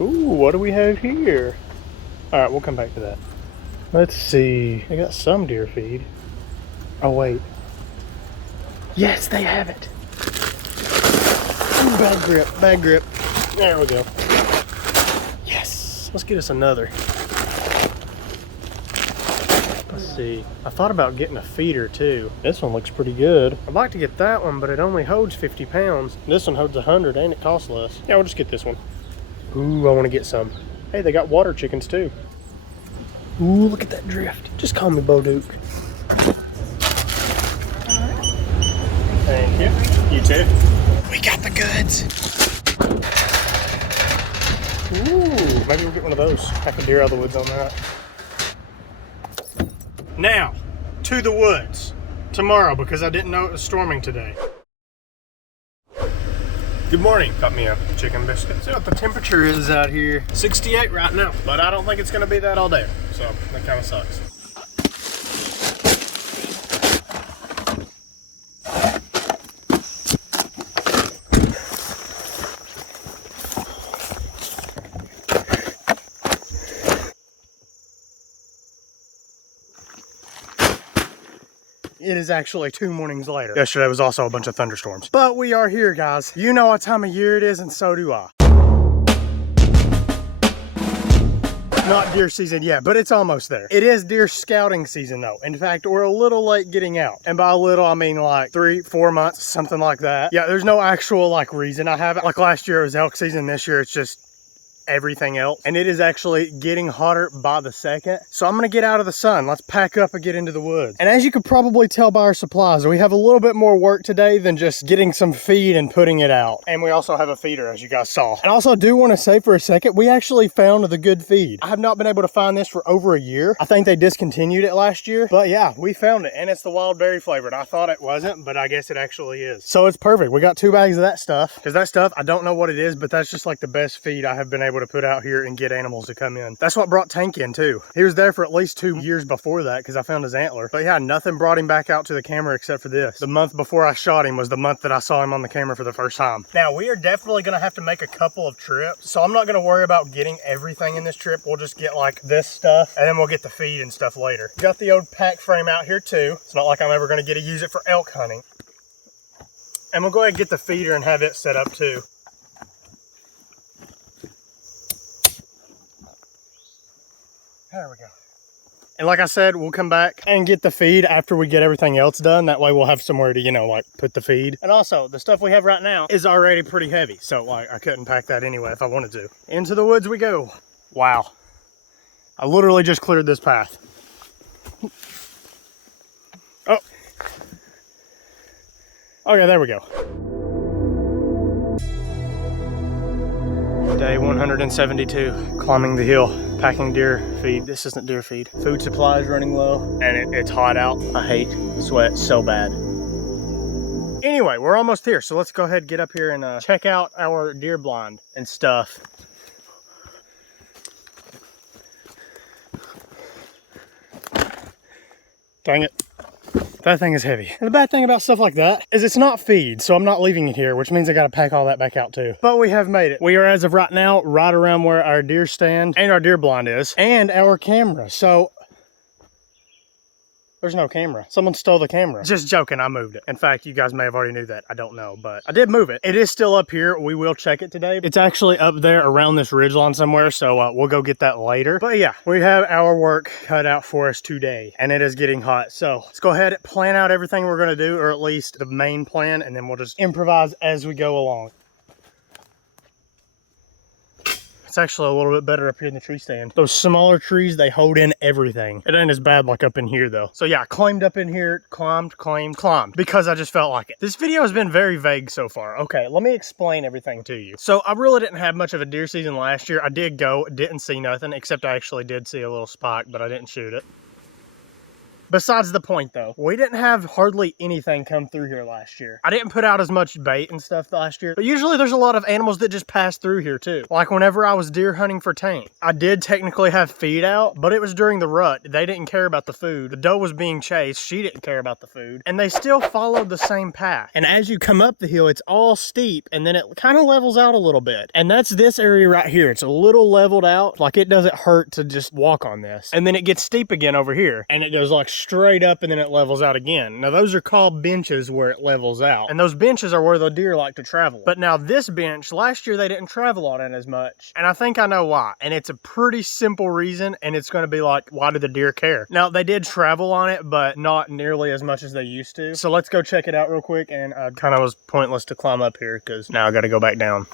Ooh, what do we have here? All right, we'll come back to that. Let's see. They got some deer feed. Oh, wait. Yes, they have it. Ooh, bad grip, bad grip. There we go. Yes, let's get us another. Let's see. I thought about getting a feeder too. This one looks pretty good. I'd like to get that one, but it only holds 50 pounds. This one holds 100 and it costs less. Yeah, we'll just get this one. Ooh, I want to get some. Hey, they got water chickens too. Ooh, look at that drift. Just call me Bo Duke. Thank you. You too. We got the goods. Ooh, maybe we'll get one of those. Pack a deer out of the woods on that. Now, to the woods. Tomorrow, because I didn't know it was storming today. Good morning. Got me a chicken biscuit. See what the temperature is out here. 68 right now, but I don't think it's gonna be that all day. So that kind of sucks. It is actually 2 mornings later. Yesterday was also a bunch of thunderstorms. But we are here, guys. You know what time of year it is, and so do I. Not deer season yet, but it's almost there. It is deer scouting season though. In fact, we're a little late getting out. And by a little, I mean like 3-4 months, something like that. Yeah, there's no actual like reason I haven't. Like last year it was elk season, this year it's just everything else. And it is actually getting hotter by the second. So I'm gonna get out of the sun. Let's pack up and get into the woods. And as you could probably tell by our supplies, we have a little bit more work today than just getting some feed and putting it out. And we also have a feeder, as you guys saw. And also do want to say for a second, we actually found the good feed. I have not been able to find this for over a year. I think they discontinued it last year, but yeah, we found it and it's the wild berry flavored. I thought it wasn't, but I guess it actually is. So it's perfect. We got 2 bags of that stuff, because that stuff, I don't know what it is, but that's just like the best feed I have been able to put out here and get animals to come in. That's what brought Tank in too. He was there for at least 2 years before that because I found his antler. But yeah, nothing brought him back out to the camera except for this. The month before I shot him was the month that I saw him on the camera for the first time. Now we are definitely gonna have to make a couple of trips, so I'm not gonna worry about getting everything in this trip. We'll just get like this stuff and then we'll get the feed and stuff later. Got the old pack frame out here too. It's not like I'm ever gonna get to use it for elk hunting. And we'll go ahead and get the feeder and have it set up too. There we go. And like I said, we'll come back and get the feed after we get everything else done. That way we'll have somewhere to, you know, like put the feed. And also the stuff we have right now is already pretty heavy. So like I couldn't pack that anyway if I wanted to. Into the woods we go. Wow. I literally just cleared this path. Oh. Okay, there we go. Day 172, climbing the hill, packing deer feed. This isn't deer feed. Food supply is running low, and it's hot out. I hate sweat so bad. Anyway, we're almost here, so let's go ahead and get up here and check out our deer blind and stuff. Dang it. That thing is heavy. And the bad thing about stuff like that is it's not feed, so I'm not leaving it here, which means I gotta pack all that back out too. But we have made it. We are, as of right now, right around where our deer stand and our deer blind is, and our camera. So there's no camera. Someone stole the camera. Just joking, I moved it. In fact, you guys may have already knew that. I don't know, but I did move it. It is still up here. We will check it today. It's actually up there around this ridgeline somewhere, so we'll go get that later. But yeah, we have our work cut out for us today, and it is getting hot. So let's go ahead and plan out everything we're gonna do, or at least the main plan, and then we'll just improvise as we go along. It's actually a little bit better up here in the tree stand. Those smaller trees, they hold in everything. It ain't as bad like up in here though. So yeah, climbed up in here, climbed, because I just felt like it. This video has been very vague so far. Okay, let me explain everything to you. So I really didn't have much of a deer season last year. I did go, didn't see nothing, except I actually did see a little spike, but I didn't shoot it. Besides the point though, we didn't have hardly anything come through here last year. I didn't put out as much bait and stuff last year, but usually there's a lot of animals that just pass through here too. Like whenever I was deer hunting for tame, I did technically have feed out, but it was during the rut. They didn't care about the food. The doe was being chased. She didn't care about the food, and they still followed the same path. And as you come up the hill, it's all steep, and then it kind of levels out a little bit. And that's this area right here. It's a little leveled out. Like it doesn't hurt to just walk on this. And then it gets steep again over here, and it goes like straight up, and then it levels out again. Now those are called benches where it levels out, and those benches are where the deer like to travel. But now this bench, last year they didn't travel on it as much, and I think I know why. And it's a pretty simple reason, and it's going to be like, why do the deer care? Now they did travel on it, but not nearly as much as they used to. So let's go check it out real quick. And I kind of was pointless to climb up here because now I got to go back down.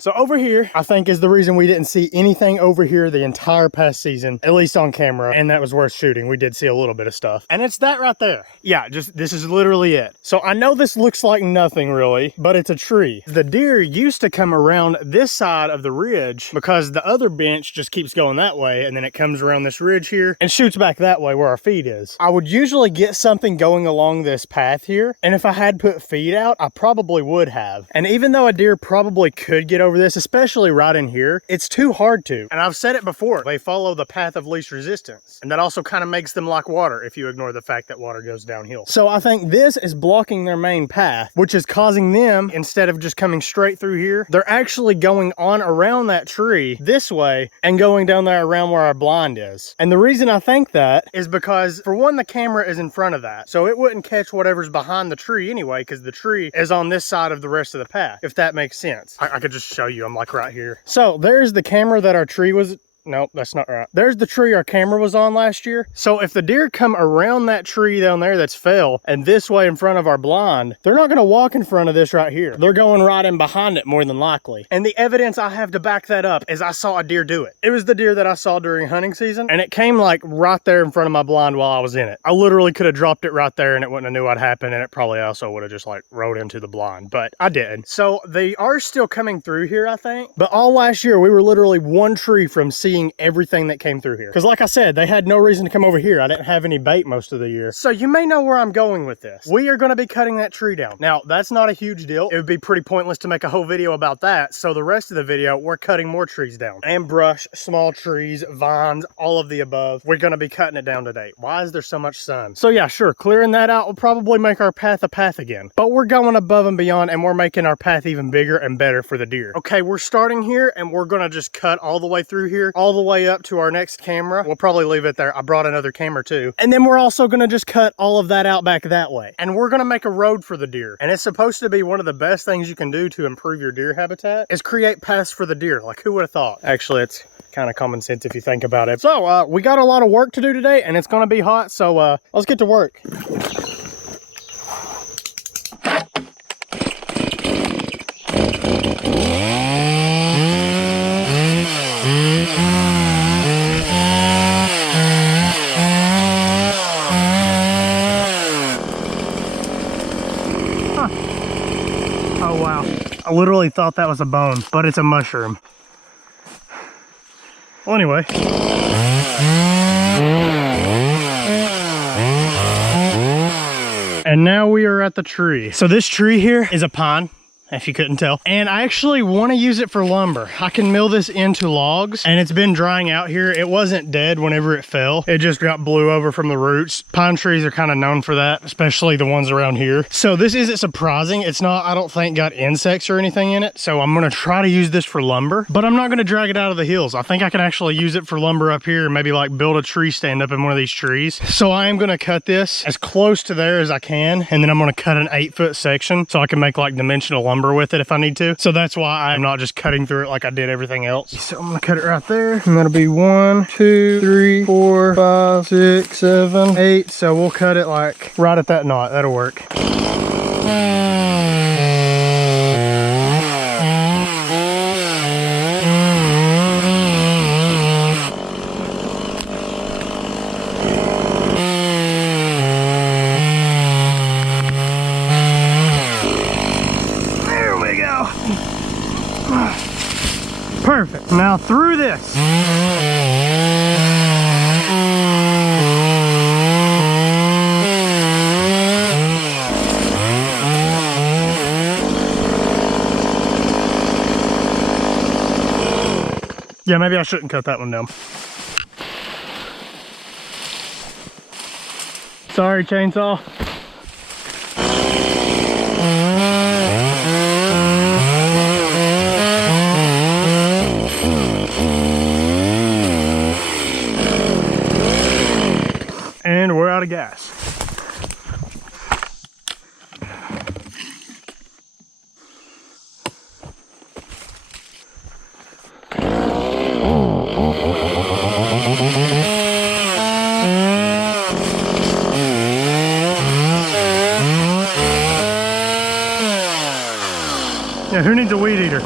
So over here, I think is the reason we didn't see anything over here the entire past season, at least on camera, and that was worth shooting. We did see a little bit of stuff, and it's that right there. Yeah, just this is literally it. So I know this looks like nothing really, but it's a tree. The deer used to come around this side of the ridge because the other bench just keeps going that way, and then it comes around this ridge here and shoots back that way where our feed is. I would usually get something going along this path here, and if I had put feed out, I probably would have. And even though a deer probably could get over this, especially right in here, it's too hard to. And I've said it before, they follow the path of least resistance, and that also kind of makes them like water if you ignore the fact that water goes downhill. So I think this is blocking their main path, which is causing them, instead of just coming straight through here, they're actually going on around that tree this way and going down there around where our blind is. And the reason I think that is because, for one, the camera is in front of that, so it wouldn't catch whatever's behind the tree anyway, because the tree is on this side of the rest of the path, if that makes sense. I could just show you. I'm like right here. So there's the camera that our tree was. Nope, that's not right. There's the tree our camera was on last year. So if the deer come around that tree down there that's fell and this way in front of our blind, they're not gonna walk in front of this right here. They're going right in behind it more than likely. And the evidence I have to back that up is I saw a deer do it. It was the deer that I saw during hunting season, and it came like right there in front of my blind while I was in it. I literally could have dropped it right there and it wouldn't have knew what happened, and it probably also would have just like rode into the blind, but I didn't. So they are still coming through here, I think. But all last year, we were literally one tree from seeing everything that came through here. Because like I said, they had no reason to come over here. I didn't have any bait most of the year. So you may know where I'm going with this. We are going to be cutting that tree down. Now, that's not a huge deal. It would be pretty pointless to make a whole video about that. So the rest of the video, we're cutting more trees down. And brush, small trees, vines, all of the above. We're going to be cutting it down today. Why is there so much sun? So yeah, sure, clearing that out will probably make our path a path again. But we're going above and beyond, and we're making our path even bigger and better for the deer. Okay, we're starting here, and we're going to just cut all the way through here, all the way up to our next camera. We'll probably leave it there. I brought another camera too. And then we're also gonna just cut all of that out back that way. And we're gonna make a road for the deer. And it's supposed to be one of the best things you can do to improve your deer habitat is create paths for the deer. Like, who would have thought? Actually, it's kind of common sense if you think about it. So we got a lot of work to do today, and it's gonna be hot. So let's get to work. Oh wow, I literally thought that was a bone, but it's a mushroom. Well, anyway. And now we are at the tree. So this tree here is a pine, if you couldn't tell. And I actually want to use it for lumber. I can mill this into logs, and it's been drying out here. It wasn't dead whenever it fell. It just got blew over from the roots. Pine trees are kind of known for that, especially the ones around here. So this isn't surprising. It's not, I don't think, got insects or anything in it. So I'm going to try to use this for lumber, but I'm not going to drag it out of the hills. I think I can actually use it for lumber up here and maybe like build a tree stand up in one of these trees. So I am going to cut this as close to there as I can, and then I'm going to cut an 8-foot section so I can make like dimensional lumber with it if I need to. So that's why I'm not just cutting through it like I did everything else. So I'm gonna cut it right there, and that'll be 1, 2, 3, 4, 5, 6, 7, 8. So we'll cut it like right at that knot. That'll work. Perfect. Now through this. Yeah, maybe I shouldn't cut that one down. Sorry, chainsaw. And we're out of gas. Yeah, who needs a weed eater?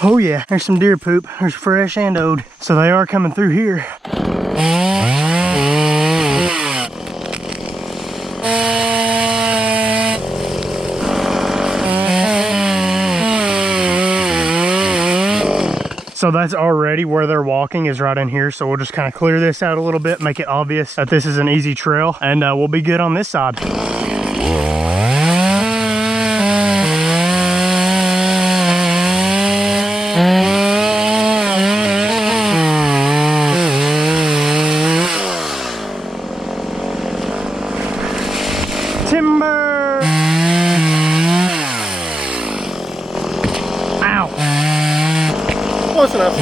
Oh yeah, there's some deer poop. There's fresh and old. So they are coming through here. So that's already where they're walking, is right in here. So we'll just kind of clear this out a little bit, make it obvious that this is an easy trail, and we'll be good on this side. Timber! Ow! Close enough.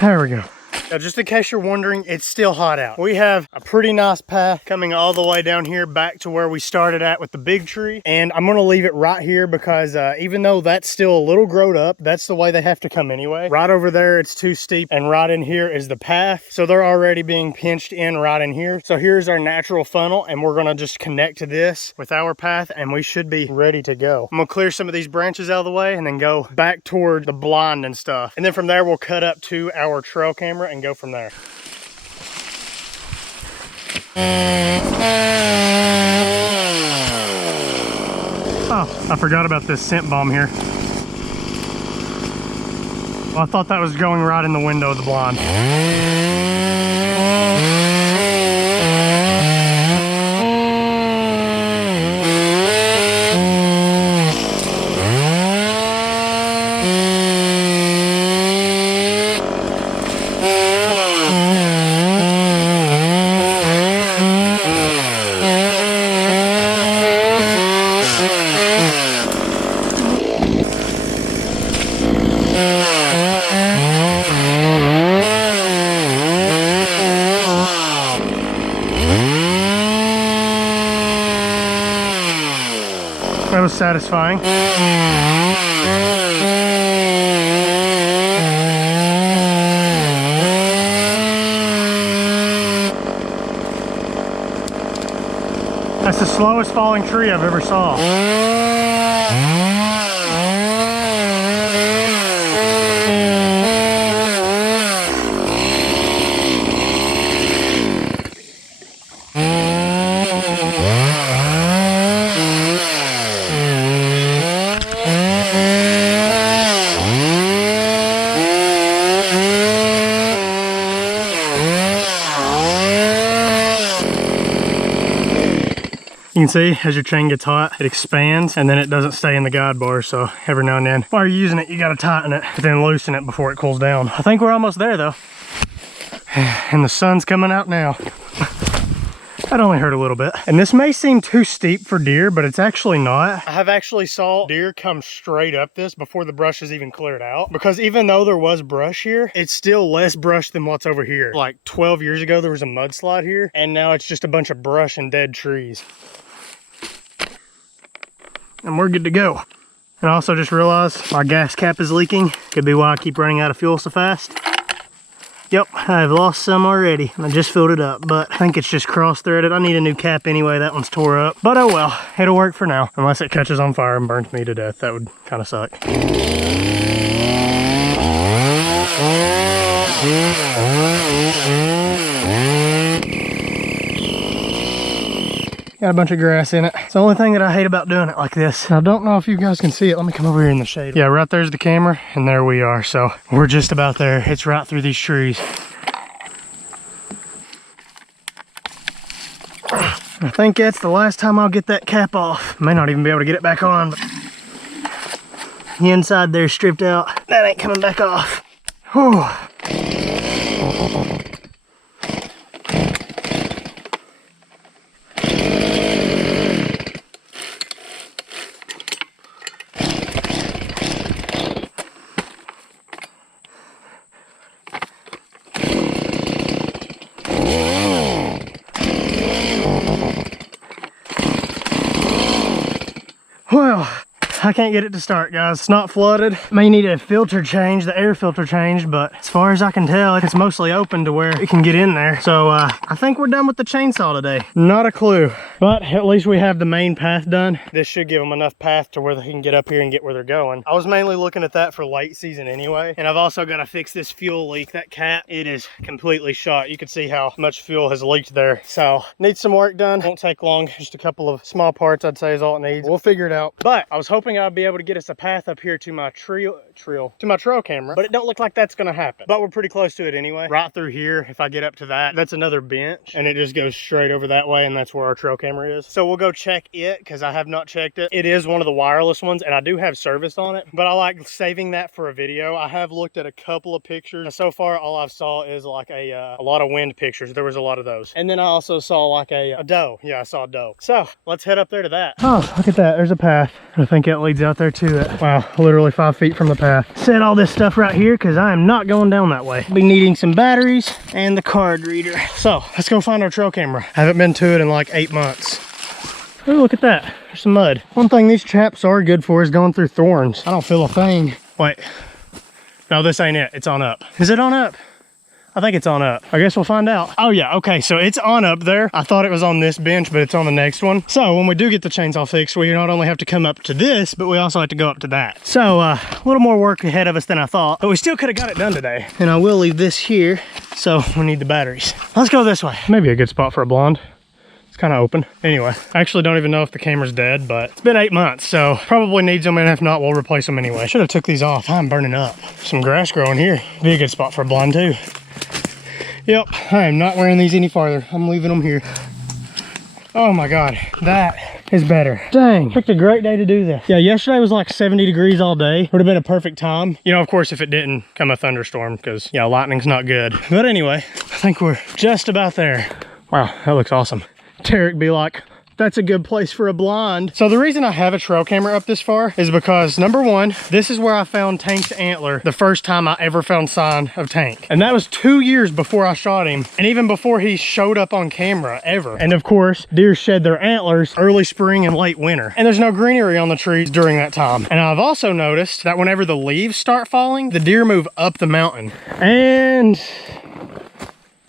There we go. Now, just in case you're wondering, it's still hot out. We have a pretty nice path coming all the way down here back to where we started at with the big tree. And I'm gonna leave it right here because even though that's still a little growed up, that's the way they have to come anyway. Right over there, it's too steep, and right in here is the path. So they're already being pinched in right in here. So here's our natural funnel, and we're gonna just connect to this with our path, and we should be ready to go. I'm gonna clear some of these branches out of the way and then go back toward the blind and stuff. And then from there, we'll cut up to our trail camera and go from there. Oh, I forgot about this scent bomb here. Well, I thought that was going right in the window of the blind. That was satisfying. That's the slowest falling tree I've ever saw. You can see as your chain gets hot, it expands and then it doesn't stay in the guide bar. So every now and then while you're using it, you got to tighten it, but then loosen it before it cools down. I think we're almost there though. And the sun's coming out now. That only hurt a little bit. And this may seem too steep for deer, but it's actually not. I have actually saw deer come straight up this before the brush is even cleared out. Because even though there was brush here, it's still less brush than what's over here. Like 12 years ago, there was a mudslide here, and now it's just a bunch of brush and dead trees. And we're good to go. And I also just realized my gas cap is leaking. Could be why I keep running out of fuel so fast. Yep, I've lost some already. I just filled it up, but I think it's just cross-threaded. I need a new cap anyway. That one's tore up. But oh well, it'll work for now. Unless it catches on fire and burns me to death. That would kind of suck. Got a bunch of grass in it. It's the only thing that I hate about doing it like this. I don't know if you guys can see it. Let me come over here in the shade. Yeah, right there's the camera, and there we are. So we're just about there. It's right through these trees. I think that's the last time I'll get that cap off. May not even be able to get it back on, but the inside there's stripped out. That ain't coming back off. Whew. Well, I can't get it to start, guys. It's not flooded. May need a filter change, the air filter changed, but as far as I can tell, it's mostly open to where it can get in there. So I think we're done with the chainsaw today. Not a clue, but at least we have the main path done. This should give them enough path to where they can get up here and get where they're going. I was mainly looking at that for late season anyway, and I've also got to fix this fuel leak. That cat, it is completely shot. You can see how much fuel has leaked there. So needs some work done. Won't take long. Just a couple of small parts, I'd say, is all it needs. We'll figure it out. But I was hoping I'd be able to get us a path up here to my trail camera, but it don't look like that's gonna happen. But we're pretty close to it anyway. Right through here, if I get up to that, that's another bench, and it just goes straight over that way, and that's where our trail camera is. So we'll go check it, because I have not checked it. It is one of the wireless ones, and I do have service on it, but I like saving that for a video. I have looked at a couple of pictures. So far, all I've saw is like a lot of wind pictures. There was a lot of those. And then I also saw like a doe. Yeah, I saw a doe. So let's head up there to that. Oh, look at that. There's a path. I think it leads out there to it. Wow, literally 5 feet from the path. Set all this stuff right here because I am not going down that way. Be needing some batteries and the card reader. So let's go find our trail camera. I haven't been to it in like 8 months. Oh, look at that. There's some mud. One thing these chaps are good for is going through thorns. I don't feel a thing. Wait. No, this ain't it. It's on up. Is it on up? I think it's on up. I guess we'll find out. Oh yeah, okay, so it's on up there. I thought it was on this bench, but it's on the next one. So when we do get the chainsaw fixed, we not only have to come up to this, but we also have to go up to that. So a little more work ahead of us than I thought, but we still could have got it done today. And I will leave this here, so we need the batteries. Let's go this way. Maybe a good spot for a blonde. It's kind of open. Anyway, I actually don't even know if the camera's dead, but it's been 8 months, so probably needs them, and if not, we'll replace them anyway. Should have took these off. I'm burning up. Some grass growing here. Be a good spot for a blonde too. Yep, I am not wearing these any farther. I'm leaving them here. Oh my God, that is better. Dang, picked a great day to do this. Yeah, yesterday was like 70 degrees all day. Would have been a perfect time. You know, of course, if it didn't come a thunderstorm, because yeah, lightning's not good. But anyway, I think we're just about there. Wow, that looks awesome. Tarek be like, that's a good place for a blonde. So the reason I have a trail camera up this far is because number one, this is where I found Tank's antler the first time I ever found sign of Tank. And that was 2 years before I shot him. And even before he showed up on camera ever. And of course, deer shed their antlers early spring and late winter. And there's no greenery on the trees during that time. And I've also noticed that whenever the leaves start falling, the deer move up the mountain. And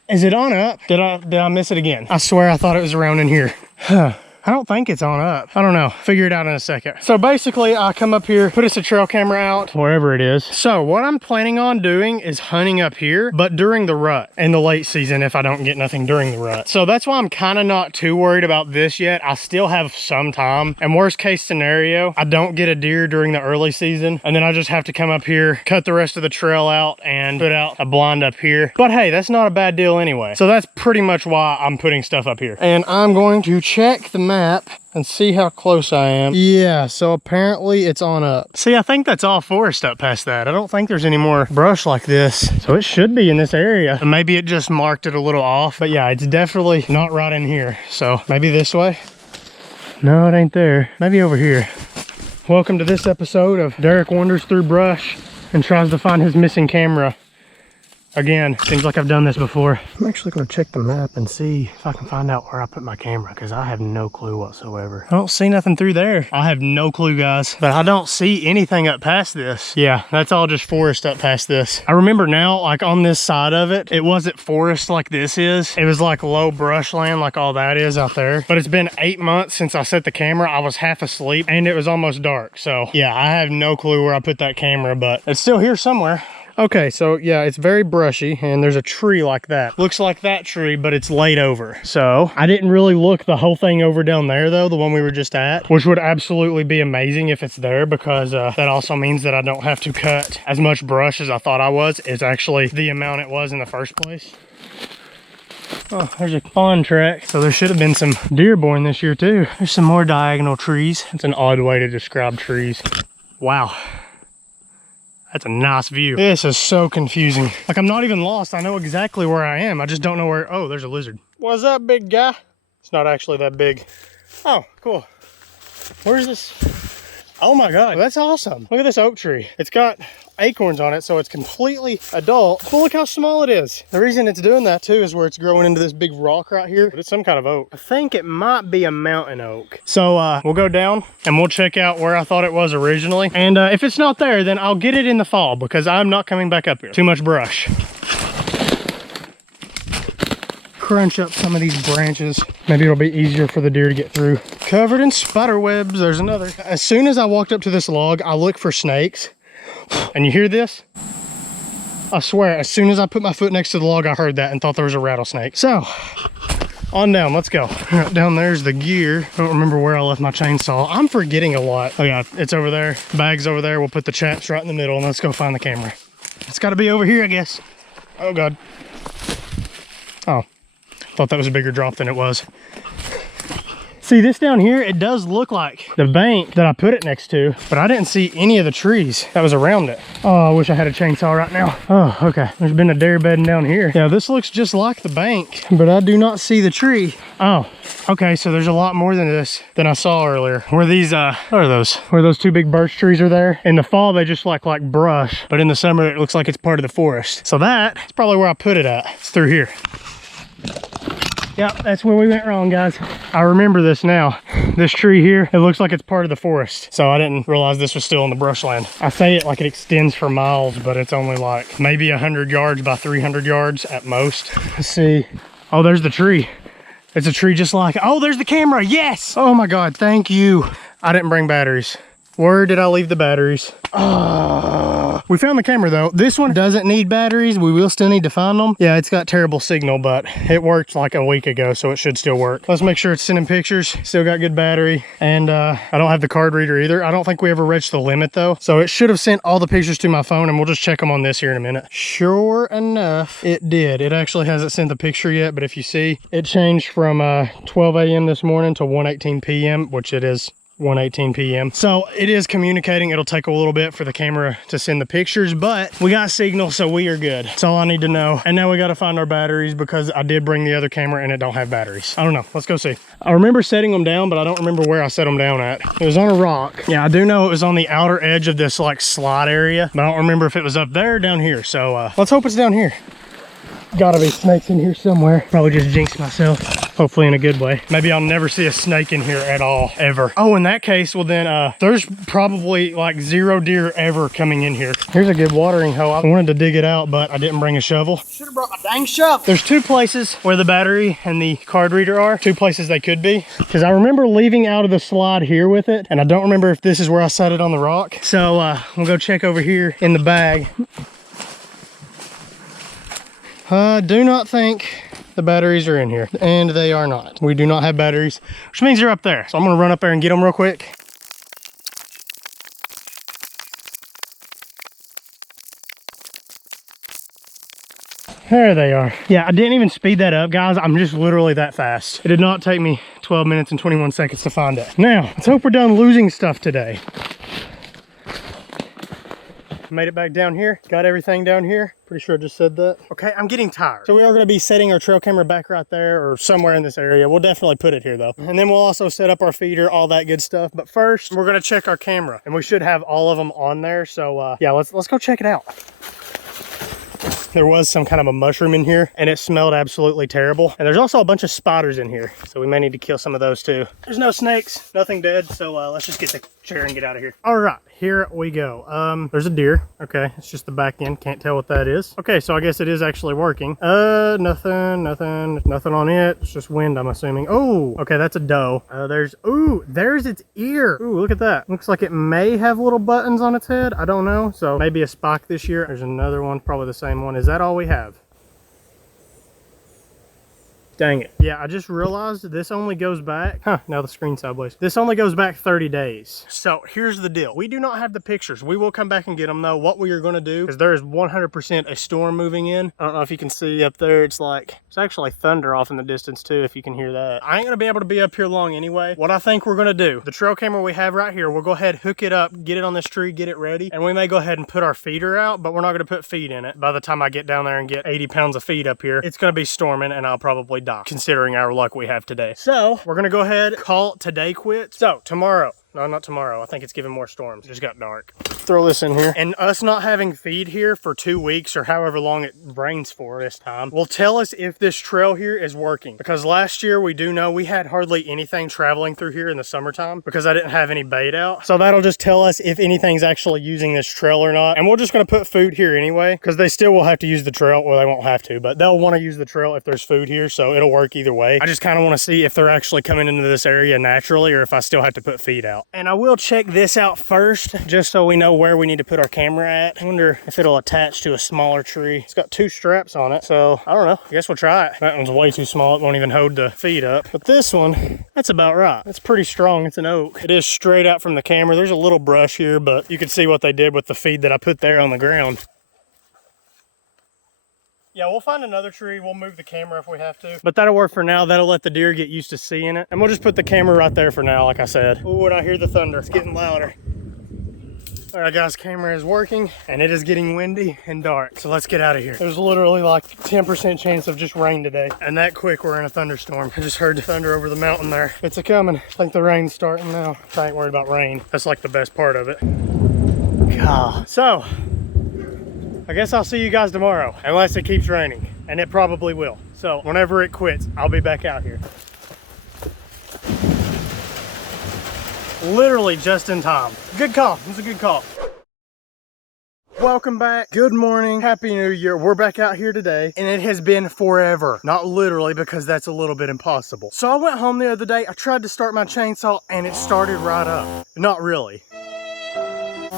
is it on up? Did I miss it again? I swear I thought it was around in here. I don't think it's on up. I don't know. Figure it out in a second. So basically, I come up here, put us a trail camera out, wherever it is. So what I'm planning on doing is hunting up here, but during the rut in the late season if I don't get nothing during the rut. So that's why I'm kind of not too worried about this yet. I still have some time. And worst case scenario, I don't get a deer during the early season. And then I just have to come up here, cut the rest of the trail out and put out a blind up here. But hey, that's not a bad deal anyway. So that's pretty much why I'm putting stuff up here. And I'm going to check the map and see how close I am. Yeah, so apparently it's on up. See, I think that's all forest up past that. I don't think there's any more brush like this. So it should be in this area. Maybe it just marked it a little off. But yeah, it's definitely not right in here. So maybe this way. No, it ain't there. Maybe over here. Welcome to this episode of Derek wanders through brush and tries to find his missing camera. Again, seems like I've done this before. I'm actually gonna check the map and see if I can find out where I put my camera, because I have no clue whatsoever. I don't see nothing through there. I have no clue, guys, but I don't see anything up past this. Yeah, that's all just forest up past this. I remember now, like on this side of it, it wasn't forest like this is. It was like low brush land like all that is out there. But it's been 8 months since I set the camera. I was half asleep and it was almost dark. So yeah, I have no clue where I put that camera, but it's still here somewhere. Okay, so yeah, it's very brushy and there's a tree like that. Looks like that tree, but it's laid over. So I didn't really look the whole thing over down there though, the one we were just at, which would absolutely be amazing if it's there, because that also means that I don't have to cut as much brush as I thought I was. It's actually the amount it was in the first place. Oh, there's a fawn track. So there should have been some deer born this year too. There's some more diagonal trees. It's an odd way to describe trees. Wow. That's a nice view. This is so confusing. Like, I'm not even lost. I know exactly where I am. I just don't know where. Oh, there's a lizard. What's up, big guy? It's not actually that big. Oh, cool. Where's this? Oh my God, that's awesome. Look at this oak tree. It's got acorns on it, so it's completely adult. But look how small it is. The reason it's doing that too is where it's growing into this big rock right here, but it's some kind of oak. I think it might be a mountain oak. So we'll go down and we'll check out where I thought it was originally. And if it's not there, then I'll get it in the fall, because I'm not coming back up here. Too much brush. Crunch up some of these branches. Maybe it'll be easier for the deer to get through. Covered in spider webs. There's another. As soon as I walked up to this log, I looked for snakes. And you hear this? I swear, as soon as I put my foot next to the log, I heard that and thought there was a rattlesnake. So, on down, let's go. Down there's the gear. I don't remember where I left my chainsaw. I'm forgetting a lot. Oh yeah, it's over there. Bag's over there. We'll put the chaps right in the middle and let's go find the camera. It's gotta be over here, I guess. Oh God. Oh. Thought that was a bigger drop than it was. See, this down here, it does look like the bank that I put it next to, but I didn't see any of the trees that was around it. Oh, I wish I had a chainsaw right now. Oh, okay. There's been a deer bedding down here. Yeah, this looks just like the bank, but I do not see the tree. Oh, okay. So there's a lot more than this than I saw earlier. Where these, what are those? Where those two big birch trees are there. In the fall, they just look like brush, but in the summer, it looks like it's part of the forest. So that's probably where I put it at. It's through here. Yep, that's where we went wrong, guys. I remember this now. This tree here, it looks like it's part of the forest. So I didn't realize this was still in the brushland. I say it like it extends for miles, but it's only like maybe 100 yards by 300 yards at most. Let's see. Oh, there's the tree. It's a tree just like, oh, there's the camera. Yes. Oh my God, thank you. I didn't bring batteries. Where did I leave the batteries? We found the camera though. This one doesn't need batteries. We will still need to find them. Yeah, it's got terrible signal, but it worked like a week ago, so it should still work. Let's make sure it's sending pictures. Still got good battery. And I don't have the card reader either. I don't think we ever reached the limit though. So it should have sent all the pictures to my phone, and we'll just check them on this here in a minute. Sure enough, it did. It actually hasn't sent the picture yet, but if you see, it changed from 12 a.m. this morning to 1:18 p.m., which it is 1:18 p.m. So it is communicating. It'll take a little bit for the camera to send the pictures, but we got signal, so we are good. That's all I need to know. And now we got to find our batteries, because I did bring the other camera and it don't have batteries. I don't know. Let's go see. I remember setting them down, but I don't remember where I set them down at. It was on a rock. Yeah, I do know it was on the outer edge of this like slide area, but I don't remember if it was up there or down here. So let's hope it's down here. Gotta be snakes in here somewhere. Probably just jinxed myself. Hopefully in a good way. Maybe I'll never see a snake in here at all, ever. Oh, in that case, well then, there's probably like 0 deer ever coming in here. Here's a good watering hole. I wanted to dig it out, but I didn't bring a shovel. Should have brought my dang shovel. There's 2 places where the battery and the card reader are. 2 places they could be. Because I remember leaving out of the slide here with it, and I don't remember if this is where I set it on the rock. So we'll go check over here in the bag. I do not think the batteries are in here, and they are not. We do not have batteries, which means they're up there. So I'm gonna run up there and get them real quick. There they are. Yeah, I didn't even speed that up, guys. I'm just literally that fast. It did not take me 12 minutes and 21 seconds to find it. Now, let's hope we're done losing stuff today. Made it back down here. Got everything down here. Pretty sure I just said that. Okay, I'm getting tired. So we are going to be setting our trail camera back right there or somewhere in this area. We'll definitely put it here though. And then we'll also set up our feeder, all that good stuff. But first, we're going to check our camera, and we should have all of them on there. So yeah, let's go check it out. there was some kind of a mushroom in here and it smelled absolutely terrible. And there's also a bunch of spiders in here, so we may need to kill some of those too. There's no snakes, nothing dead, so let's just get the chair and get out of here. All right, here we go. There's a deer. Okay, it's just the back end, can't tell what that is. Okay, so I guess it is actually working. Nothing on it. It's just wind, I'm assuming. Oh, okay, that's a doe. There's its ear. Ooh, look at that. Looks like it may have little buttons on its head. I don't know. So maybe a spike this year. There's another one, probably the same one. Is that all we have? Dang it. Yeah, I just realized this only goes back, now the screen's sideways. This only goes back 30 days. So here's the deal. We do not have the pictures. We will come back and get them though. What we are gonna do, because there is 100% a storm moving in. I don't know if you can see up there. It's actually thunder off in the distance too, if you can hear that. I ain't gonna be able to be up here long anyway. What I think we're gonna do, the trail camera we have right here, we'll go ahead, hook it up, get it on this tree, get it ready. And we may go ahead and put our feeder out, but we're not gonna put feed in it. By the time I get down there and get 80 pounds of feed up here, it's gonna be storming and I'll probably die, considering our luck we have today. So we're gonna go ahead, call today quits. So tomorrow, no, not tomorrow. I think it's giving more storms. It just got dark. Throw this in here. And us not having feed here for 2 weeks or however long it rains for this time will tell us if this trail here is working. Because last year we do know we had hardly anything traveling through here in the summertime because I didn't have any bait out. So that'll just tell us if anything's actually using this trail or not. And we're just gonna put food here anyway because they still will have to use the trail. Well, they won't have to, but they'll want to use the trail if there's food here. So it'll work either way. I just kind of want to see if they're actually coming into this area naturally or if I still have to put feed out. And I will check this out first just so we know where we need to put our camera at. I wonder if it'll attach to a smaller tree. It's got 2 straps on it, so I don't know. I guess we'll try it. That one's way too small. It won't even hold the feed up. But this one, that's about right. It's pretty strong. It's an oak. It is straight out from the camera. There's a little brush here, but you can see what they did with the feed that I put there on the ground. Yeah, we'll find another tree. We'll move the camera if we have to. But that'll work for now. That'll let the deer get used to seeing it. And we'll just put the camera right there for now, like I said. Oh, and I hear the thunder. It's getting louder. All right, guys, camera is working and it is getting windy and dark. So let's get out of here. There's literally like 10% chance of just rain today. And that quick, we're in a thunderstorm. I just heard the thunder over the mountain there. It's a-coming. I think the rain's starting now. I ain't worried about rain. That's like the best part of it. God. So, I guess I'll see you guys tomorrow, unless it keeps raining, and it probably will. So whenever it quits, I'll be back out here. Literally just in time. Good call. It was a good call. Welcome back. Good morning. Happy New Year. We're back out here today, and it has been forever. Not literally, because that's a little bit impossible. So I went home the other day. I tried to start my chainsaw, and it started right up. Not really.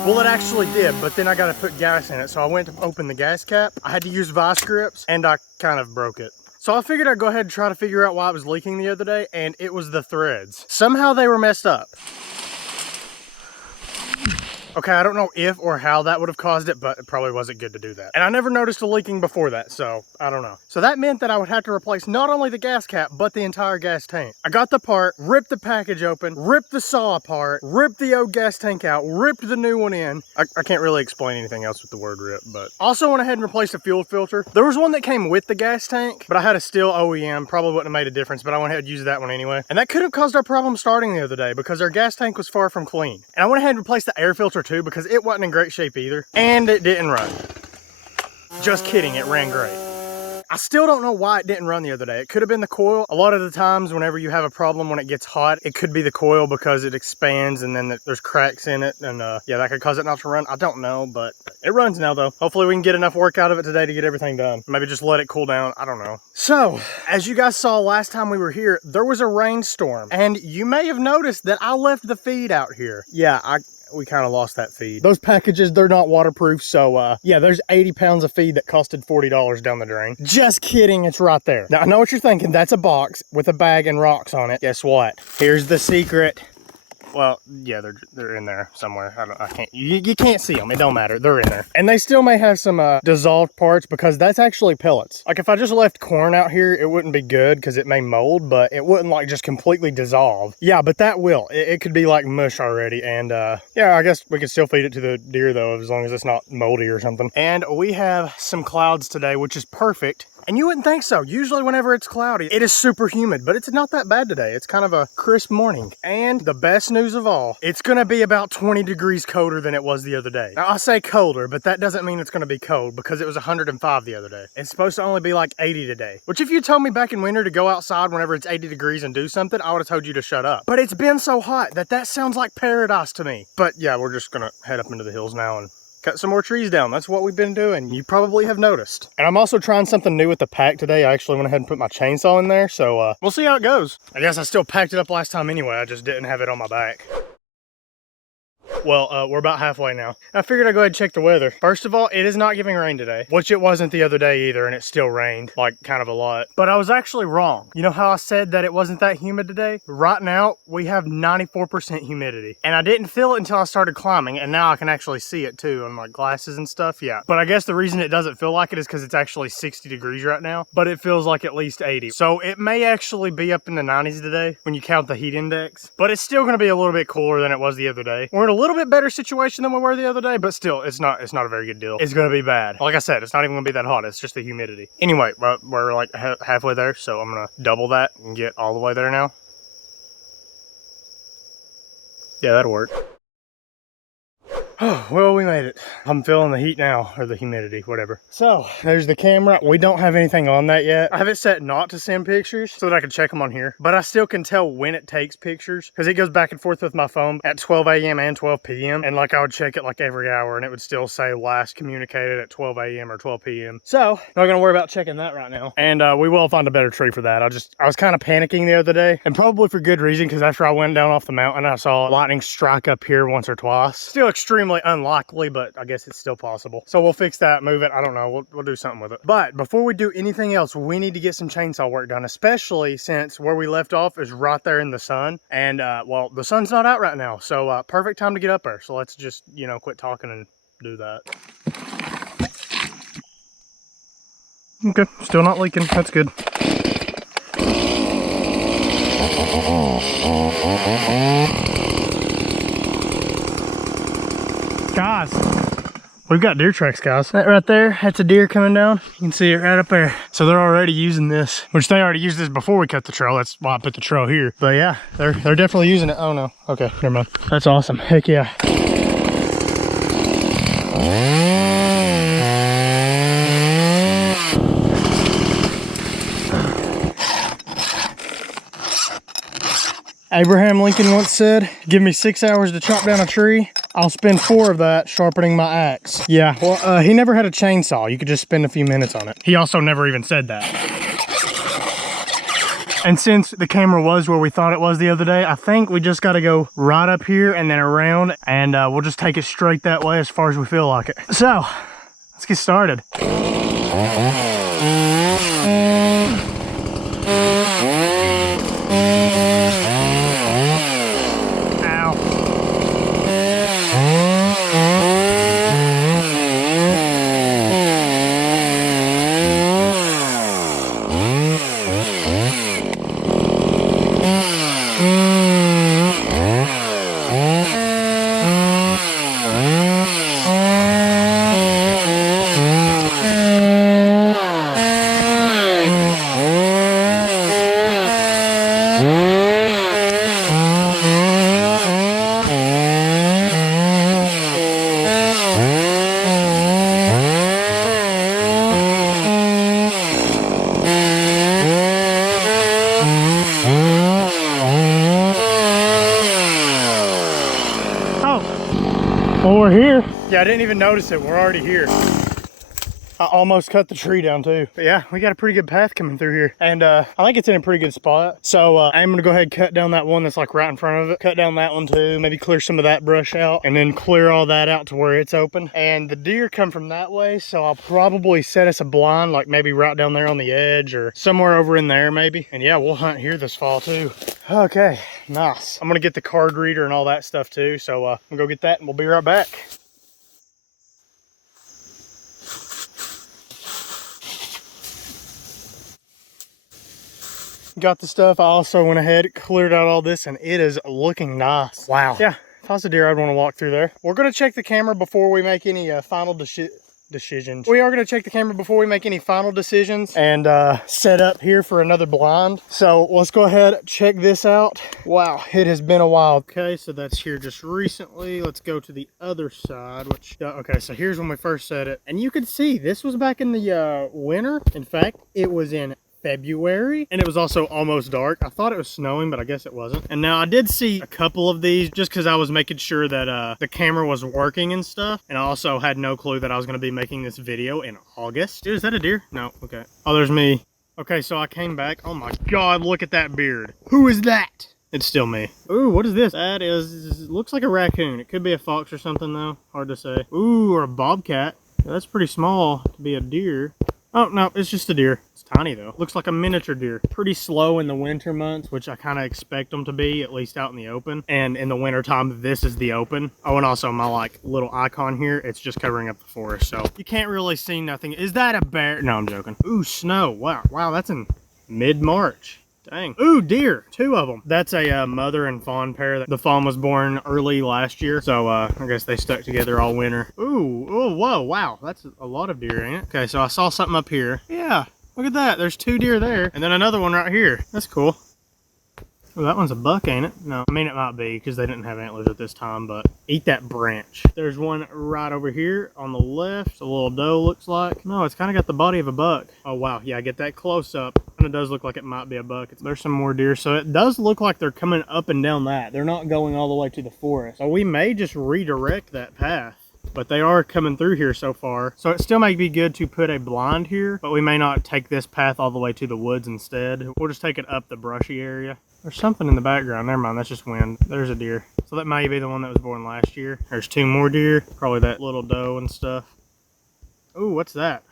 Well, it actually did, but then I got to put gas in it. So I went to open the gas cap. I had to use vice grips and I kind of broke it. So I figured I'd go ahead and try to figure out why it was leaking the other day, and it was the threads. Somehow they were messed up. Okay, I don't know if or how that would have caused it, but it probably wasn't good to do that. And I never noticed a leaking before that, so I don't know. So that meant that I would have to replace not only the gas cap, but the entire gas tank. I got the part, ripped the package open, ripped the saw apart, ripped the old gas tank out, ripped the new one in. I can't really explain anything else with the word rip, but also went ahead and replaced the fuel filter. There was one that came with the gas tank, but I had a steel OEM, probably wouldn't have made a difference, but I went ahead and used that one anyway. And that could have caused our problem starting the other day because our gas tank was far from clean. And I went ahead and replaced the air filter too because it wasn't in great shape either, and it didn't run. Just kidding, it ran great. I still don't know why it didn't run the other day. It could have been the coil. A lot of the times whenever you have a problem when it gets hot, it could be the coil because it expands and then there's cracks in it, and yeah, that could cause it not to run. I don't know, but it runs now though. Hopefully we can get enough work out of it today to get everything done. Maybe just let it cool down. I don't know. So, as you guys saw last time we were here, there was a rainstorm, and you may have noticed that I left the feed out here. Yeah, we kind of lost that feed. Those packages, they're not waterproof, so yeah, there's 80 pounds of feed that costed $40 down the drain. Just kidding, it's right there. Now I know what you're thinking, that's a box with a bag and rocks on it. Guess what? Here's the secret. Well, yeah, they're in there somewhere. You can't see them. It don't matter. They're in there. And they still may have some dissolved parts because that's actually pellets. Like if I just left corn out here, it wouldn't be good because it may mold, but it wouldn't like just completely dissolve. Yeah, but that will. It could be like mush already. And yeah, I guess we could still feed it to the deer though, as long as it's not moldy or something. And we have some clouds today, which is perfect. And you wouldn't think so. Usually whenever it's cloudy, it is super humid, but it's not that bad today. It's kind of a crisp morning. And the best news of all, it's gonna be about 20 degrees colder than it was the other day. Now I say colder, but that doesn't mean it's gonna be cold because it was 105 the other day. It's supposed to only be like 80 today, which if you told me back in winter to go outside whenever it's 80 degrees and do something, I would have told you to shut up. But it's been so hot that sounds like paradise to me. But yeah, we're just gonna head up into the hills now and cut some more trees down. That's what we've been doing. You probably have noticed. And I'm also trying something new with the pack today. I actually went ahead and put my chainsaw in there. So we'll see how it goes. I guess I still packed it up last time anyway. I just didn't have it on my back. Well, we're about halfway now. I figured I'd go ahead and check the weather. First of all, it is not giving rain today, which it wasn't the other day either, and it still rained, like, kind of a lot. But I was actually wrong. You know how I said that it wasn't that humid today? Right now, we have 94% humidity. And I didn't feel it until I started climbing, and now I can actually see it too on my glasses and stuff, yeah. But I guess the reason it doesn't feel like it is because it's actually 60 degrees right now, but it feels like at least 80. So it may actually be up in the 90s today when you count the heat index, but it's still gonna be a little bit cooler than it was the other day. We're in a little bit better situation than we were the other day, but still, it's not a very good deal. It's gonna be bad. Like I said, it's not even gonna be that hot. It's just the humidity. Anyway, we're like halfway there, so I'm gonna double that and get all the way there now. Yeah, that'll work. Oh, well, we made it. I'm feeling the heat now, or the humidity, whatever. So, there's the camera. We don't have anything on that yet. I have it set not to send pictures so that I can check them on here. But I still can tell when it takes pictures because it goes back and forth with my phone at 12 a.m. and 12 p.m. And like I would check it like every hour and it would still say last communicated at 12 a.m. or 12 p.m. So, not gonna worry about checking that right now. And we will find a better tree for that. I was kind of panicking the other day, and probably for good reason, because after I went down off the mountain, I saw lightning strike up here once or twice. Still extremely unlikely, but I guess it's still possible. So we'll fix that, move it. I don't know. We'll do something with it. But before we do anything else, we need to get some chainsaw work done, especially since where we left off is right there in the sun. And well, the sun's not out right now. So perfect time to get up there. So let's just, you know, quit talking and do that. Okay, still not leaking. That's good. Guys, we've got deer tracks, guys. That right there, that's a deer coming down. You can see it right up there. So they're already using this, which they already used this before we cut the trail. That's why I put the trail here. But yeah, they're definitely using it. Oh no, okay, never mind. That's awesome, heck yeah. Abraham Lincoln once said, give me 6 hours to chop down a tree, I'll spend 4 of that sharpening my axe. Yeah, well, he never had a chainsaw. You could just spend a few minutes on it. He also never even said that. And since the camera was where we thought it was the other day, I think we just got to go right up here and then around, and we'll just take it straight that way as far as we feel like it. So, let's get started. Well, we're here. Yeah, I didn't even notice it. We're already here. I almost cut the tree down too. But yeah, we got a pretty good path coming through here. And I think it's in a pretty good spot. So I'm gonna go ahead and cut down that one that's like right in front of it. Cut down that one too. Maybe clear some of that brush out and then clear all that out to where it's open. And the deer come from that way. So I'll probably set us a blind, like maybe right down there on the edge or somewhere over in there maybe. And yeah, we'll hunt here this fall too. Okay, nice. I'm gonna get the card reader and all that stuff too. So I'm gonna go get that and we'll be right back. Got the stuff. I also went ahead, cleared out all this, and it is looking nice. Wow. Yeah, if I was a deer, I'd want to walk through there. We're going to check the camera before we make any final decisions. We are going to check the camera before we make any final decisions and set up here for another blind. So let's go ahead, check this out. Wow, it has been a while. Okay, so that's here just recently. Let's go to the other side, which, okay, so here's when we first set it. And you can see this was back in the winter. In fact, it was in February, and it was also almost dark. I thought it was snowing, but I guess it wasn't. And now I did see a couple of these just because I was making sure that the camera was working and stuff. And I also had no clue that I was going to be making this video in August. Dude, is that a deer? No. Okay. Oh, there's me. Okay, so I came back. Oh my God, look at that beard. Who is that? It's still me. Ooh, what is this? That is, looks like a raccoon. It could be a fox or something though. Hard to say. Ooh, or a bobcat. Yeah, that's pretty small to be a deer. Oh, no, it's just a deer. It's tiny, though. Looks like a miniature deer. Pretty slow in the winter months, which I kind of expect them to be, at least out in the open. And in the winter time, this is the open. Oh, and also my, like, little icon here, it's just covering up the forest, so you can't really see nothing. Is that a bear? No, I'm joking. Ooh, snow. Wow. Wow, that's in mid-March. Dang. Ooh, deer. 2 of them. That's a mother and fawn pair. The fawn was born early last year, so I guess they stuck together all winter. Ooh, oh, whoa, wow. That's a lot of deer, ain't it? Okay, so I saw something up here. Yeah, look at that. There's 2 deer there, and then another one right here. That's cool. Oh, that one's a buck, ain't it? No, I mean it might be because they didn't have antlers at this time, but eat that branch. There's one right over here on the left. A little doe looks like. No, it's kind of got the body of a buck. Oh, wow. Yeah, get that close up. And it does look like it might be a buck. There's some more deer. So it does look like they're coming up and down that. They're not going all the way to the forest. So we may just redirect that path. But they are coming through here so far. So it still might be good to put a blind here, but we may not take this path all the way to the woods instead. We'll just take it up the brushy area. There's something in the background. Never mind, that's just wind. There's a deer. So that may be the one that was born last year. There's 2 more deer. Probably that little doe and stuff. Ooh, what's that?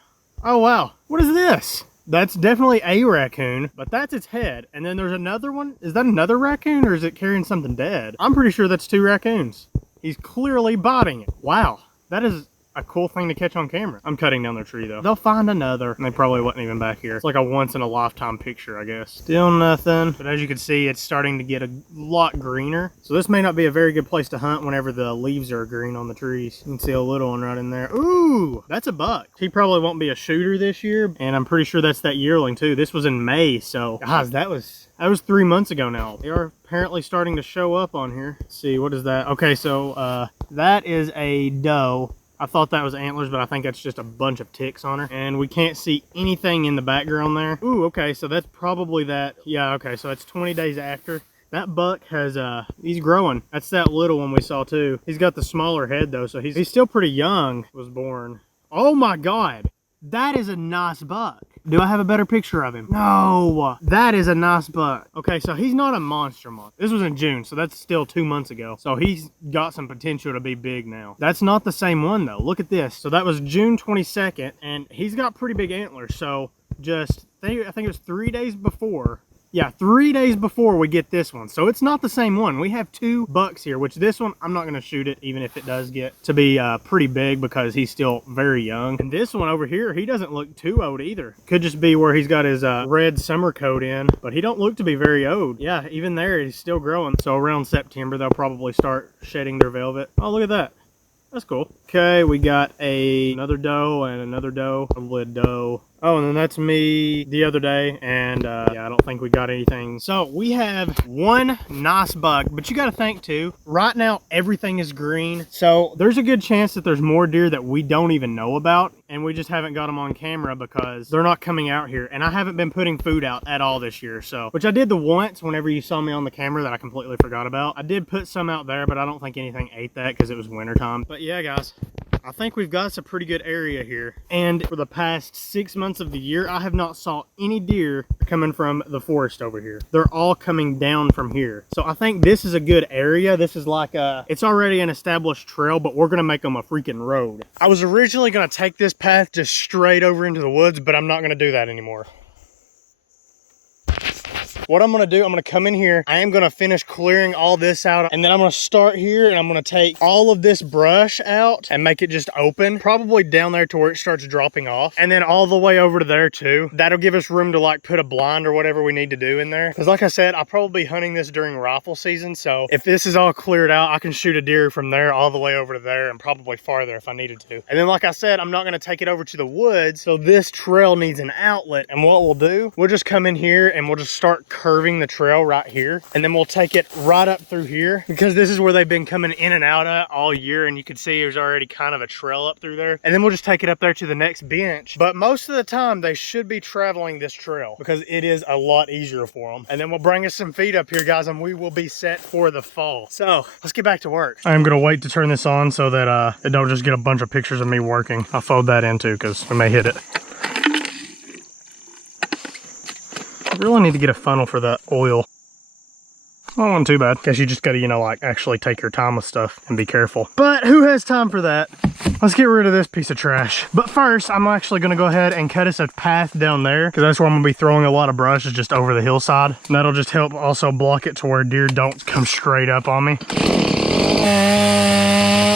Oh, wow. What is this? That's definitely a raccoon, but that's its head. And then there's another one. Is that another raccoon, or is it carrying something dead? I'm pretty sure that's 2 raccoons. He's clearly biting it. Wow, that is a cool thing to catch on camera. I'm cutting down their tree though. They'll find another, and they probably wasn't even back here. It's like a once in a lifetime picture, I guess. Still nothing, but as you can see, it's starting to get a lot greener. So this may not be a very good place to hunt whenever the leaves are green on the trees. You can see a little one right in there. Ooh, that's a buck. He probably won't be a shooter this year, and I'm pretty sure that's that yearling too. This was in May, so guys, that was 3 months ago now. They are apparently starting to show up on here. Let's see, what is that? Okay, so that is a doe. I thought that was antlers, but I think that's just a bunch of ticks on her. And we can't see anything in the background there. Ooh, okay, so that's probably that. Yeah, okay, so that's 20 days after. That buck has, he's growing. That's that little one we saw too. He's got the smaller head though, so he's still pretty young. Was born. Oh my God, that is a nice buck. Do I have a better picture of him? No, that is a nice buck. Okay, so he's not a monster month. This was in June, so that's still 2 months ago. So he's got some potential to be big now. That's not the same one though. Look at this. So that was June 22nd, and he's got pretty big antlers. So just, I think it was 3 days before. Yeah, 3 days before we get this one. So it's not the same one. We have 2 bucks here, which this one, I'm not going to shoot it, even if it does get to be pretty big because he's still very young. And this one over here, he doesn't look too old either. Could just be where he's got his red summer coat in, but he don't look to be very old. Yeah, even there, he's still growing. So around September, they'll probably start shedding their velvet. Oh, look at that. That's cool. Okay, we got another doe and another doe, probably a doe. Oh, and then that's me the other day, and yeah, I don't think we got anything. So we have 1 nice buck, but you got to think too, right now everything is green, so there's a good chance that there's more deer that we don't even know about, and we just haven't got them on camera because they're not coming out here, and I haven't been putting food out at all this year, so, which I did the once whenever you saw me on the camera that I completely forgot about. I did put some out there, but I don't think anything ate that because it was wintertime. But yeah, guys, I think we've got a pretty good area here. And for the past 6 months of the year, I have not saw any deer coming from the forest over here. They're all coming down from here. So I think this is a good area. This is like it's already an established trail, but we're gonna make them a freaking road. I was originally gonna take this path just straight over into the woods, but I'm not gonna do that anymore. what I'm gonna do, I'm gonna come in here. I am gonna finish clearing all this out, and then I'm gonna start here, and I'm gonna take all of this brush out and make it just open, probably down there to where it starts dropping off, and then all the way over to there too. That'll give us room to like put a blind or whatever we need to do in there. Because like I said, I'll probably be hunting this during rifle season, so if this is all cleared out, I can shoot a deer from there all the way over to there and probably farther if I needed to. And then like I said, I'm not gonna take it over to the woods, so this trail needs an outlet. And what we'll do, we'll just come in here and we'll just start curving the trail right here, and then we'll take it right up through here, because this is where they've been coming in and out of all year, and you can see there's already kind of a trail up through there. And then we'll just take it up there to the next bench. But most of the time they should be traveling this trail because it is a lot easier for them. And then we'll bring us some feed up here, guys, and we will be set for the fall. So let's get back to work. I'm gonna wait to turn this on so that it don't just get a bunch of pictures of me working. I'll fold that in too because we may hit it. I really need to get a funnel for that oil. Not one too bad. Guess you just gotta, you know, like actually take your time with stuff and be careful. But who has time for that? Let's get rid of this piece of trash. But first, I'm actually gonna go ahead and cut us a path down there, because that's where I'm gonna be throwing a lot of brush, is just over the hillside. And that'll just help also block it to where deer don't come straight up on me.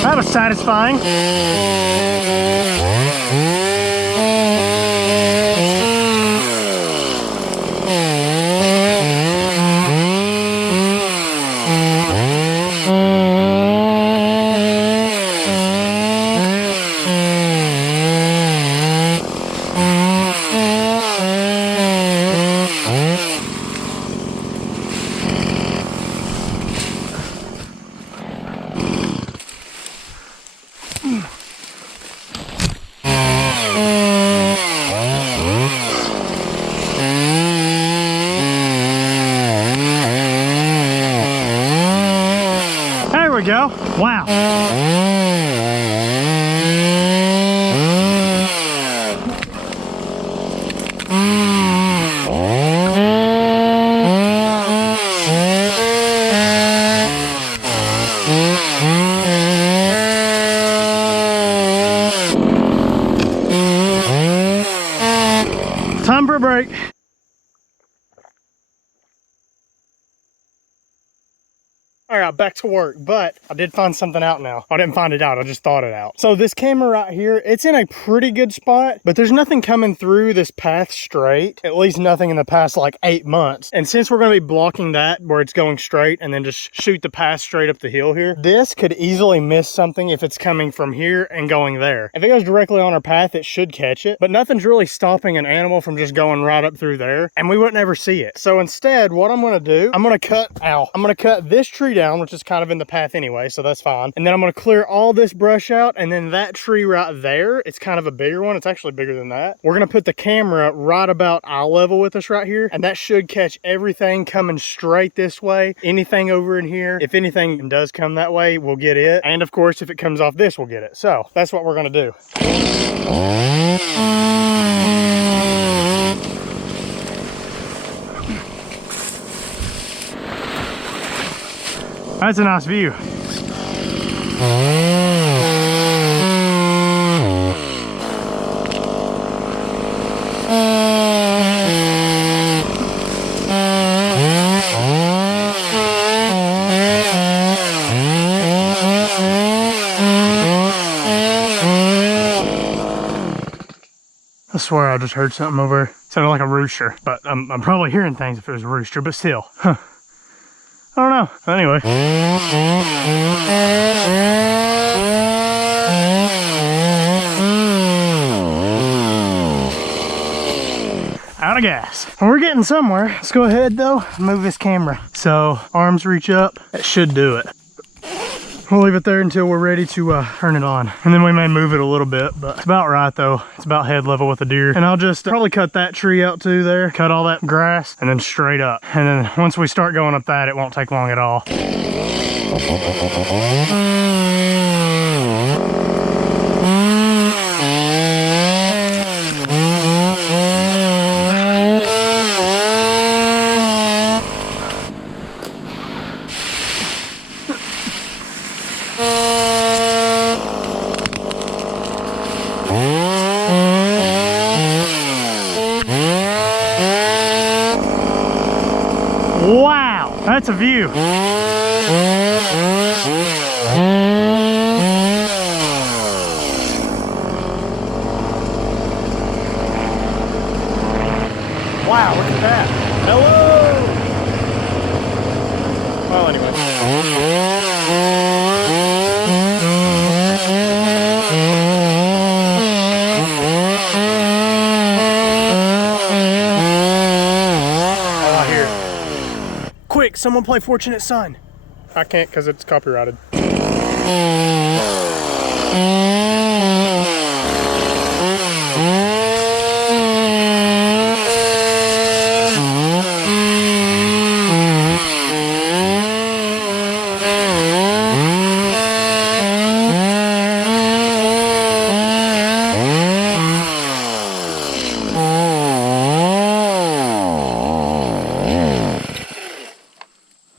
That was satisfying. There we go. Wow. Time for a break. All right, back to work, but I did find something out now. I didn't find it out, I just thought it out. So this camera right here, it's in a pretty good spot, but there's nothing coming through this path straight, at least nothing in the past like 8 months. And since we're gonna be blocking that where it's going straight and then just shoot the path straight up the hill here, this could easily miss something if it's coming from here and going there. If it goes directly on our path, it should catch it, but nothing's really stopping an animal from just going right up through there, and we wouldn't ever see it. So instead, what I'm gonna do, I'm gonna cut this tree down, which is kind of in the path anyway, so that's fine. And then I'm gonna clear all this brush out, and then that tree right there, it's kind of a bigger one. It's actually bigger than that. We're gonna put the camera right about eye level with us right here, and that should catch everything coming straight this way. Anything over in here, if anything does come that way, we'll get it. And of course, if it comes off this, we'll get it. So that's what we're gonna do. That's a nice view. I swear I just heard something over. It sounded like a rooster, but I'm probably hearing things if it was a rooster, but still. Huh. I don't know. Anyway. Out of gas. Well, we're getting somewhere. Let's go ahead though, move this camera. So arms reach up, that should do it. We'll leave it there until we're ready to turn it on. And then we may move it a little bit, but it's about right though. It's about head level with the deer. And I'll just probably cut that tree out too there, cut all that grass, and then straight up. And then once we start going up that, it won't take long at all. That's a view. Wow, look at that. Hello! Well, anyway. Oh, I hear it. Quick, someone play Fortunate Son. I can't because it's copyrighted.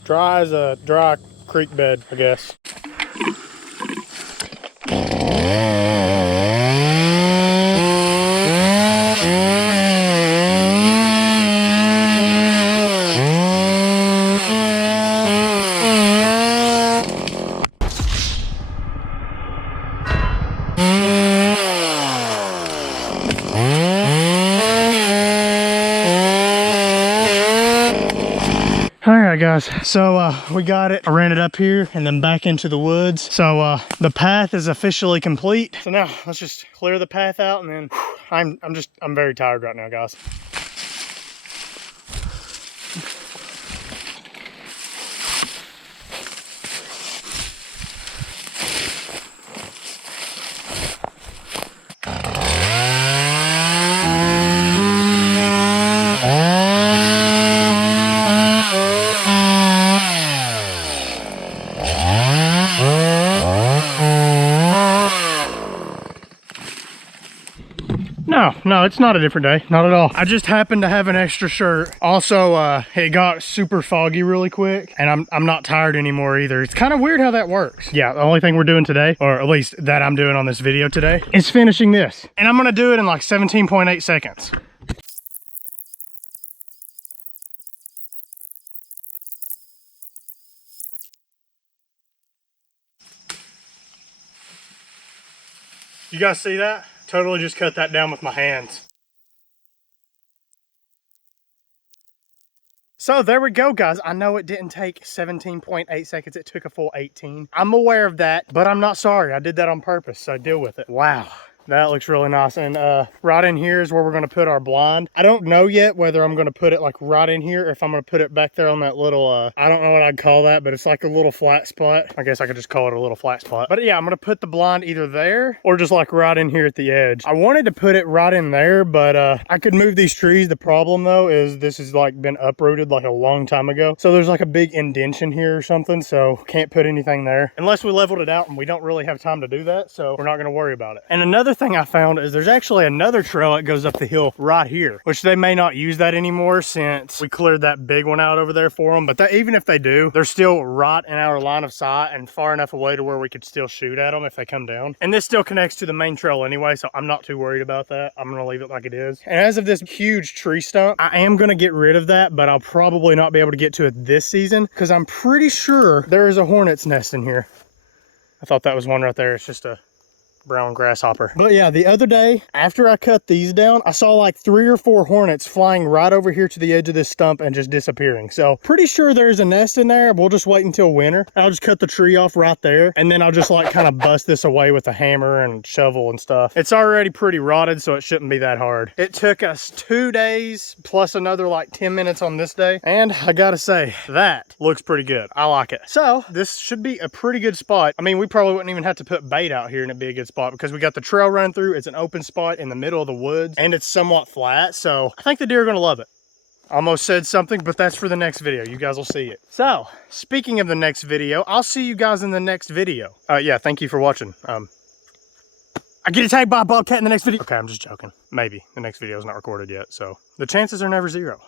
Dry as a dry creek bed, I guess. All right, guys, so we got it. I ran it up here and then back into the woods. So the path is officially complete. So now let's just clear the path out, and then I'm very tired right now, guys. No, it's not a different day. Not at all. I just happened to have an extra shirt. Also, it got super foggy really quick, and I'm not tired anymore either. It's kind of weird how that works. Yeah, the only thing we're doing today, or at least that I'm doing on this video today, is finishing this. And I'm gonna do it in like 17.8 seconds. You guys see that? Totally just cut that down with my hands. So there we go, guys. I know it didn't take 17.8 seconds. It took a full 18. I'm aware of that, but I'm not sorry. I did that on purpose, so deal with it. Wow. That looks really nice. And right in here is where we're going to put our blind. I don't know yet whether I'm going to put it like right in here or if I'm going to put it back there on that little, I don't know what I'd call that, but it's like a little flat spot. I guess I could just call it a little flat spot. But yeah, I'm going to put the blind either there or just like right in here at the edge. I wanted to put it right in there, but I could move these trees. The problem though is this has like been uprooted like a long time ago. So there's like a big indentation here or something. So can't put anything there unless we leveled it out, and we don't really have time to do that. So we're not going to worry about it. And another thing I found is there's actually another trail that goes up the hill right here, which they may not use that anymore since we cleared that big one out over there for them. But that, even if they do, they're still right in our line of sight and far enough away to where we could still shoot at them if they come down. And this still connects to the main trail anyway, so I'm not too worried about that. I'm gonna leave it like it is. And as of this huge tree stump, I am gonna get rid of that, but I'll probably not be able to get to it this season because I'm pretty sure there is a hornet's nest in here. I thought that was one right there. It's just a brown grasshopper. But yeah, the other day after I cut these down, I saw like 3 or 4 hornets flying right over here to the edge of this stump and just disappearing. So pretty sure there's a nest in there. We'll just wait until winter. I'll just cut the tree off right there, and then I'll just like kind of bust this away with a hammer and shovel and stuff. It's already pretty rotted, so it shouldn't be that hard. It took us 2 days plus another like 10 minutes on this day, and I gotta say that looks pretty good. I like it. So this should be a pretty good spot. I mean, we probably wouldn't even have to put bait out here and it'd be a good spot because we got the trail running through. It's an open spot in the middle of the woods and it's somewhat flat, so I think the deer are gonna love it. Almost said something, but that's for the next video. You guys will see it. So speaking of the next video, I'll see you guys in the next video. Yeah, thank you for watching. I get attacked by a bobcat in the next video. Okay, I'm just joking. Maybe the next video is not recorded yet, so the chances are never 0.